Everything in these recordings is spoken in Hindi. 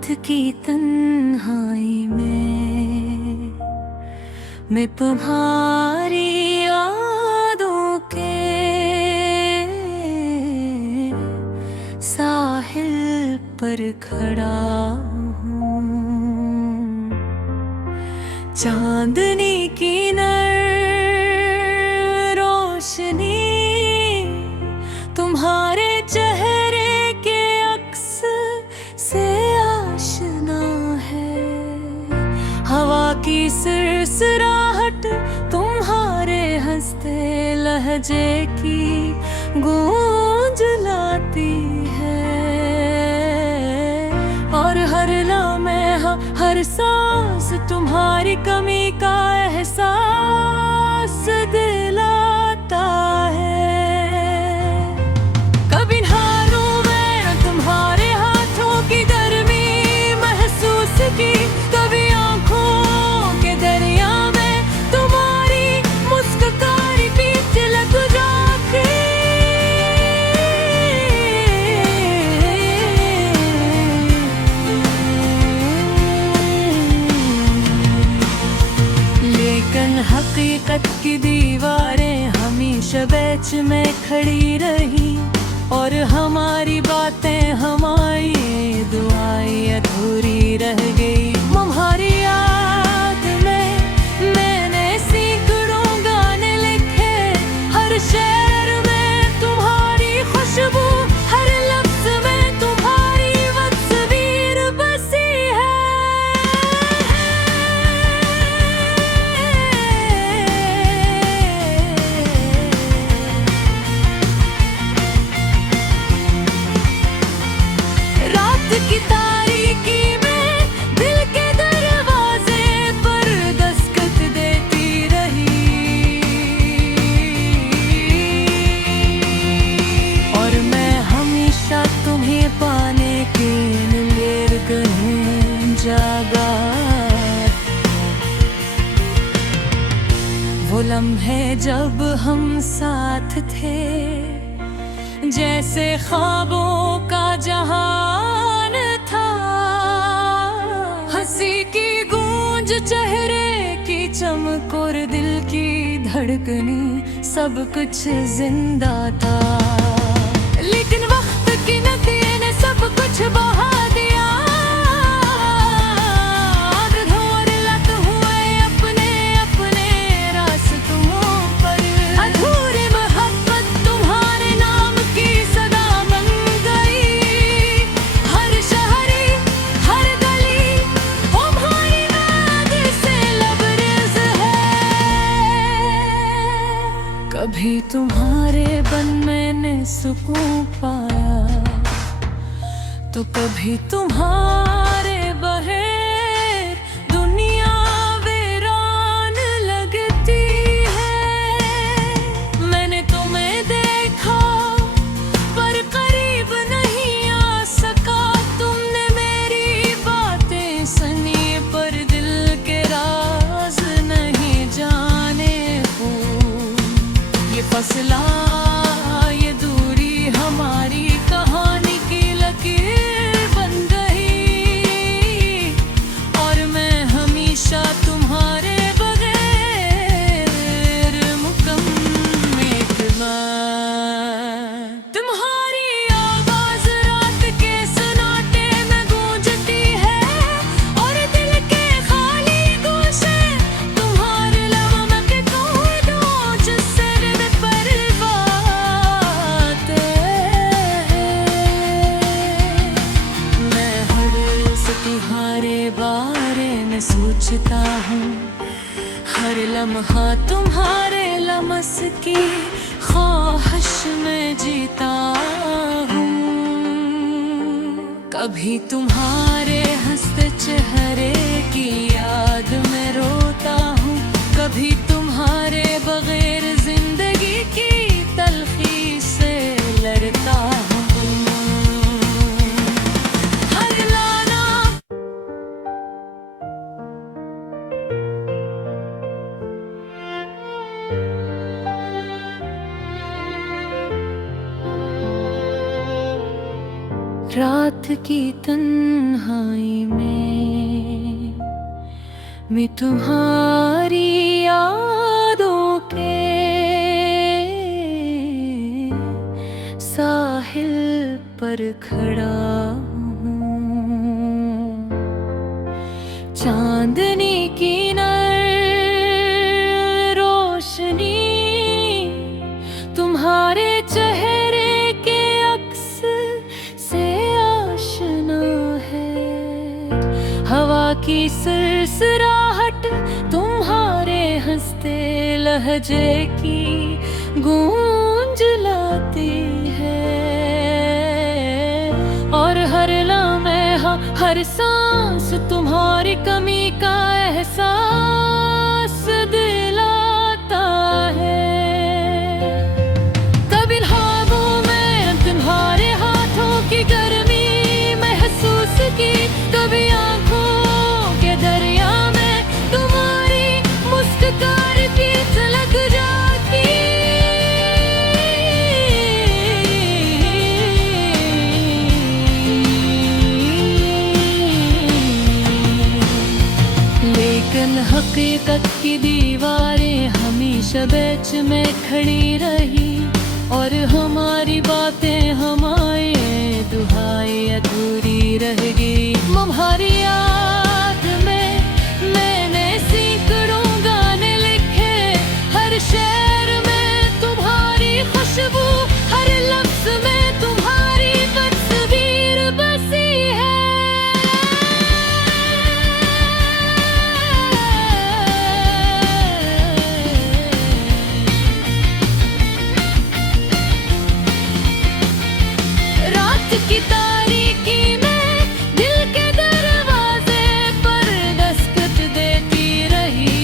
रात की तन्हाई में तुम्हारी यादों के साहिल पर खड़ा हूँ। चांदनी की रोशनी तुम्हारे चेहरे के अक्स से आशना है। हवा की सिरसिराहट तुम्हारे हंसते लहजे की गूंज लाती है। और हर लम्हा हर सांस तुम्हारी कमी का एहसास दिलाता है। कभी नहारूं मैं तुम्हारे हाथों की गर्मी महसूस की, कभी आंखों के दरिया में तुम्हारी मुस्कुराई भी तिलक जाके। लेकिन हकीकत की दीवारें हमेशा बीच में खड़ी रही, और हमारी बातें हमारी दुआएं अधूरी रह गई। तुम्हारी याद में मैंने सैकड़ों गाने लिखे, हर शेर में तुम्हारी खुशबू, हर लफ्ज में तुम्हारी तस्वीर बसी है। रात की तारीकी में दिल के दरवाजे पर दस्तक देती रही, और मैं हमेशा तुम्हें पाने के लिए कहीं जागा। वो लम्हे जब हम साथ थे जैसे ख्वाबों का जहान था। हंसी की गूंज, चेहरे की चमक और दिल की धड़कनी, सब कुछ जिंदा था। लेकिन वक्त की नदी ने सब कुछ बहा दिया। आग और लत हुए अपने अपने रास्तों पर। अधूरी मोहब्बत तुम्हारे नाम की सदा बन गई। हर शहरी हर गली तुम्हारी याद से लबरेज है। कभी तुम्हारे बन मैंने सुकून पाया, तो कभी तुम्हारे बगैर दुनिया वीरान लगती है। मैंने तुम्हें देखा पर करीब नहीं आ सका। तुमने मेरी बातें सुनी पर दिल के राज नहीं जाने हो। ये फसला ये दूरी हमारी कहानी की लकीर बन गई, और मैं हमेशा तुम्हारे बगैर मुकम्मल। तुम्हारी आवाज रात के सन्नाटे में गूंजती है, और दिल के खाली गोशे तुम्हारे लम्हे को ढूंढ सिर पर बात है। मैं हर रोज तुम्हारे बारे में सोचता हूँ, हर लम्हा तुम्हारे लमस की ख्वाहिश में जीता हूँ। कभी तुम्हारे हंसते चेहरे की याद में रोता हूँ, कभी तुम्हारे बगैर जिंदगी की तलखी से लड़ता हूँ। हर लाना रात की तन्हाई में मैं तुम्हारी यादों के साहिल पर खड़ा हूँ। चांदनी की रोशनी तुम्हारे चेहरे के अक्स से आशना है। हवा की सरसराहट तुम्हारे हंसते लहजे की गूंज लाती है। और हर लम्हे हर सांस तुम्हारी कमी का एहसास दिलाता है। कभी ख्वाबों में तुम्हारे हाथों की गर्मी महसूस की, कभी आंखों के दरिया में तुम्हारी मुस्कुराहट की झलक जाती। लेकिन हकीकत की दीवारें हमेशा बीच में खड़ी रही, और हमारी बातें हमारे दुहाई अधूरी रह गई। तुम्हारी याद में मैंने सैकड़ों गाने लिखे, हर शेर में तुम्हारी खुशबू, हर लफ्ज में तुम्हारी तस्वीर बसी है। की तारीकी में दिल के दरवाजे पर दस्तक देती रही,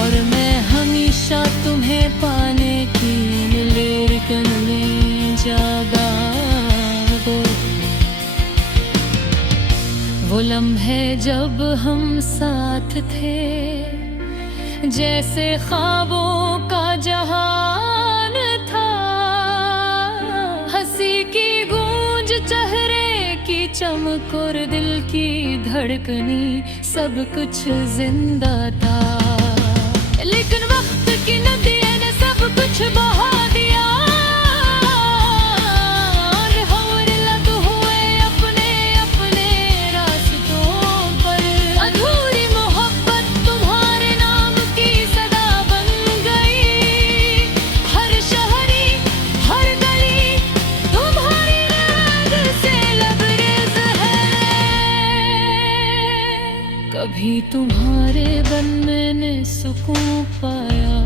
और मैं हमेशा तुम्हें पाने की धड़कन में जागा। वो लम्हे जब हम साथ थे, जैसे ख्वाबों का जहान था। हंसी की गूंज, चेहरे की चमक और दिल की धड़कनी, सब कुछ जिंदा था। लेकिन वक्त की नदियों ने सब कुछ बहा दिया, और हम लग हुए अपने अपने रास्तों पर। अधूरी मोहब्बत तुम्हारे नाम की सदा बन गई, हर शहरी हर गली तुम्हारी याद से लबरेज है। कभी तुम्हारे बन मैंने सुकून पाया,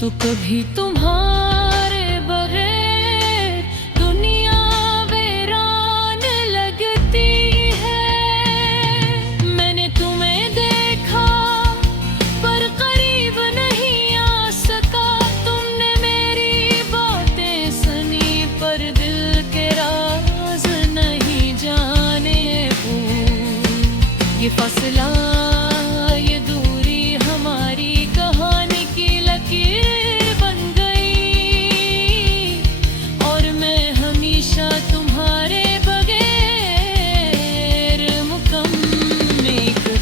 तो कभी तुम्हारे बगैर दुनिया वीरान लगती है। मैंने तुम्हें देखा पर करीब नहीं आ सका, तुमने मेरी बातें सुनी पर दिल के राज नहीं जाने। ये फासला, ये दूरी हमारी कहानी की लकीर बन गई, और मैं हमेशा तुम्हारे बगैर मुकम्मल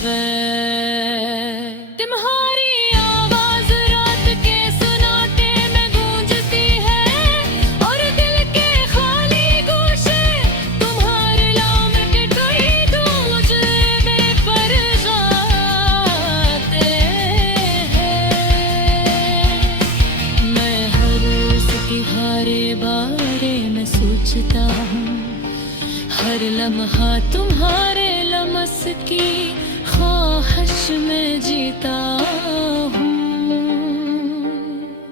गैर। तुम्हारी आवाज रात के सन्नाटे में गूंजती है, और दिल के खाली गोशे तुम्हारे नाम के कई गूंज में पर जाते हैं। मैं हर उसकी हरे बारे में सोचता हूँ, हर लम्हा तुम्हारे लमस की ख्वाहिश में जीता हूँ।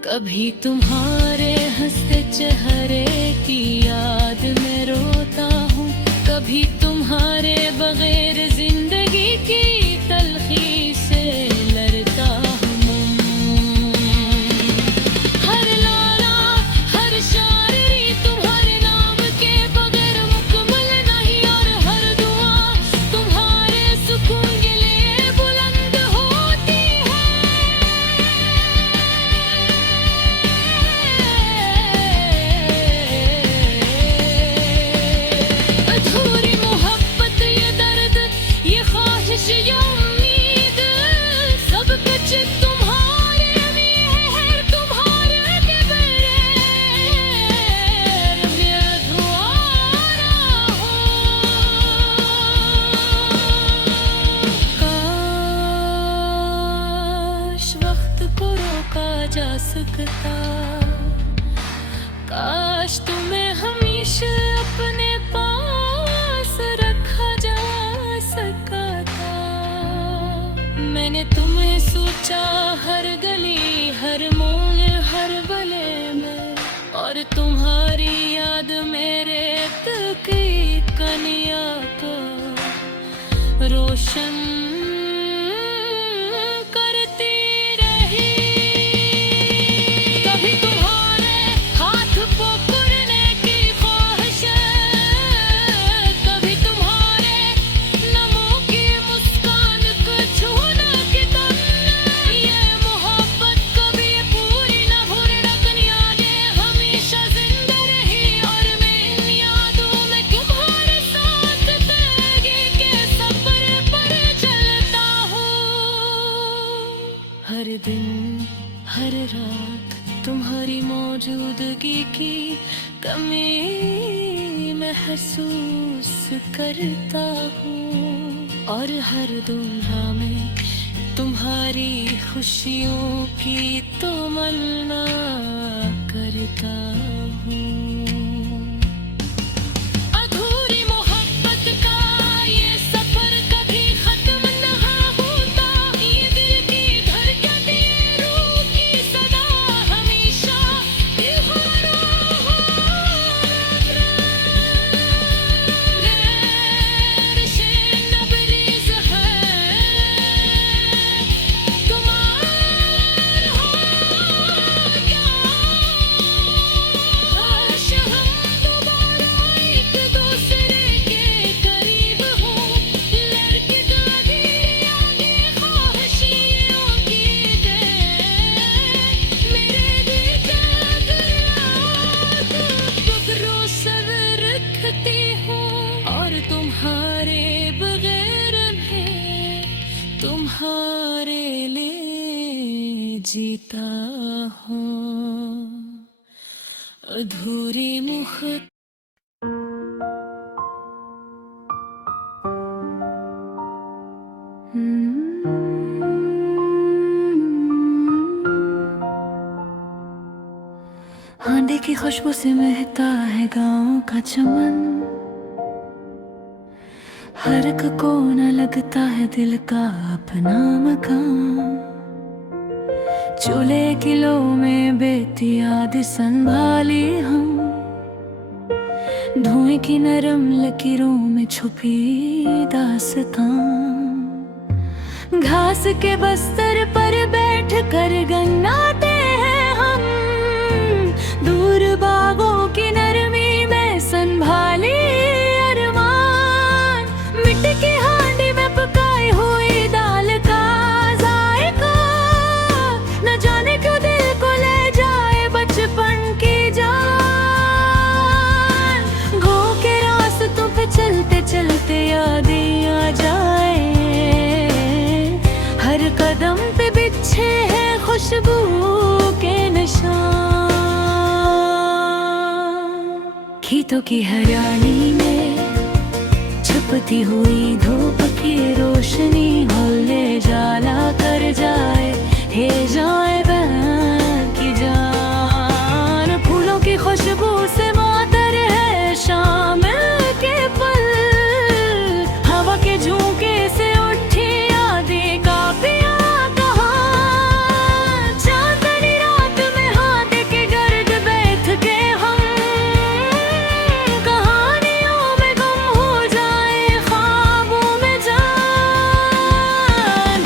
कभी तुम्हारे हंसते चेहरे की याद में रोता हूँ, कभी तुम्हारे बगैर जिंदगी की तलखी से लड़ता हूँ। हर लाला हर शायरी तुम्हारे नाम के बगैर मुकम्मल नहीं, और हर दुआ तुम्हारे सुकून के लिए बुलंद होती है। सकता। काश तुम्हें हमेशा अपने पास रखा जा सका था। मैंने तुम्हें सोचा हर गली, हर मोड़, हर गले में, और तुम्हारी याद मेरे तक की कनिया को रोशन करती रही। कभी तुम्हारे हाथ पकड़ने की ख्वाहिश, कभी तुम्हारे नमों की मुस्कान को छूने की तमन्ना। ये मोहब्बत कभी पूरी न भूली, लेकिन यादें हमेशा जिंदा रही। और मैं इन यादों में तुम्हारे साथ जिंदगी के सफर पर चलता हूँ। हर दिन हर रात तुम्हारी मौजूदगी की कमी महसूस करता हूँ, और हर दुआ में तुम्हारी खुशियों की तमन्ना करता हूँ। अधूरी मोहब्बत का ये सफर कभी खत्म न होता। ये दिल की धड़कन, ये रूह की सदा हमेशा तुम्हारा गैर से नबरेज है। तुम्हारा हो क्या, काश हम दोबारा एक दूसरे के करीब हो। लड़के लगी आगे ख्वाहिशों की दे, मेरे दिल का बगरों सब रखती हूँ। और तुम्हारे बगैर मैं तुम्हारे लिए जीता हूँ। अधूरी मुख आंधी की खुशबू से महकता है गाँव का चमन। हर एक कोना लगता है दिल का अपना मकान। चूल्हे किलो में बेती याद संभाली हम, धुएं की नरम लकीरों में छुपी दास्तां। घास के बस्तर पर बैठ कर गन्नाते हैं हम, दूर बागों की नरमी में संभाली अरमान। मिट्टी की हांडी में पकाई हुई दाल का जायका, न जाने क्यों दिल को ले जाए बचपन की जान। गो के रास्तों पे चलते चलते यादें आ जाए, हर कदम पे बिछे हैं खुशबू के निशान। खेतों की हरियाली में छुपती हुई धूप की रोशनी होले जाला कर जाए, हे जाए बहन की जान। फूलों की खुशबू से मातर है शाम के पल, हवा के झोंके से उठी यादें काफिया कहाँ। चांदनी रात में हाथ के गर्द बैठ के हम कहानियों में गुम हो जाए, ख्वाबों में जान।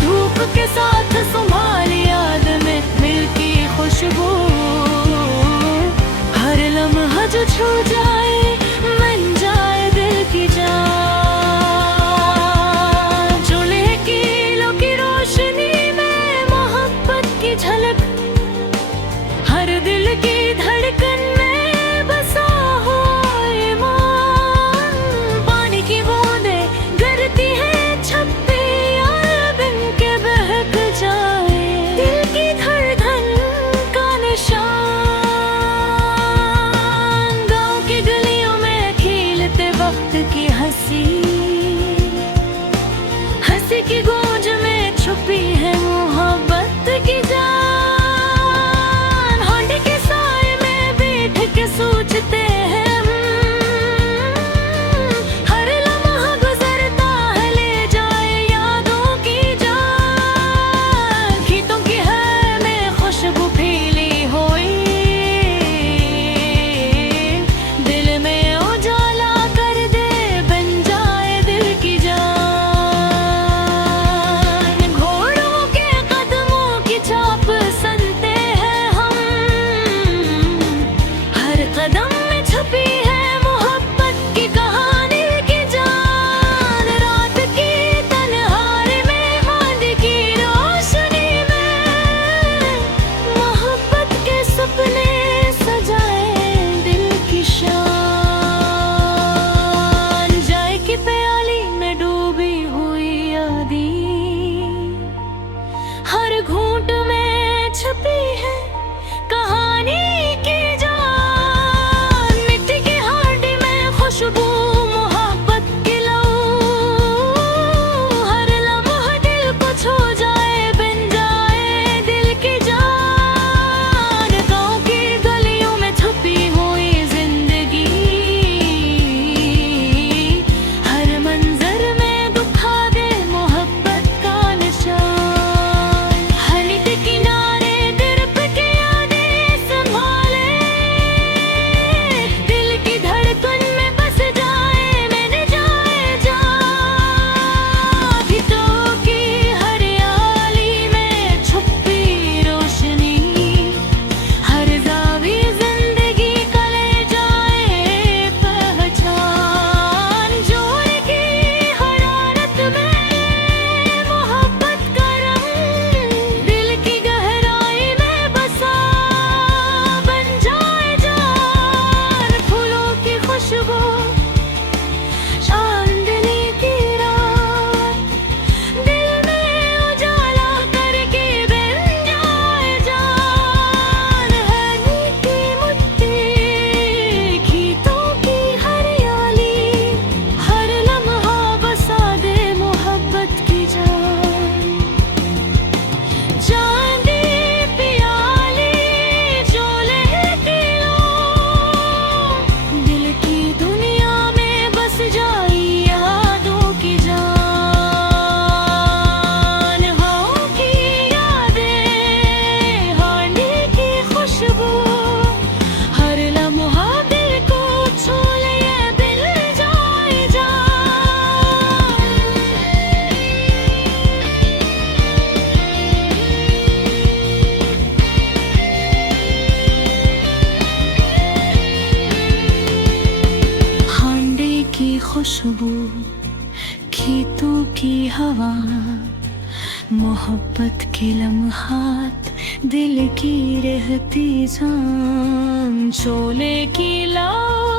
धूप के साथ संभाली याद में मिलती खुशबू, हर लम्हा जो छू जाए मन जाए दिल की जान। चूल्हे की लो की रोशनी में मोहब्बत की झलक, हर दिल की धड़कन में बसा हो ईमान। पानी की बूंदें गिरती हैं छत पे और बिन के बहक जाए, दिल की धड़कन का निशान। गाँव की गलियों में खिलते वक्त की हंसी, हंसी की गूंज में छुपी है मोहब्बत की जान। खुशबू, खेतों की हवा, मोहब्बत के लम्हात, दिल की रहती जान, शोले की लाल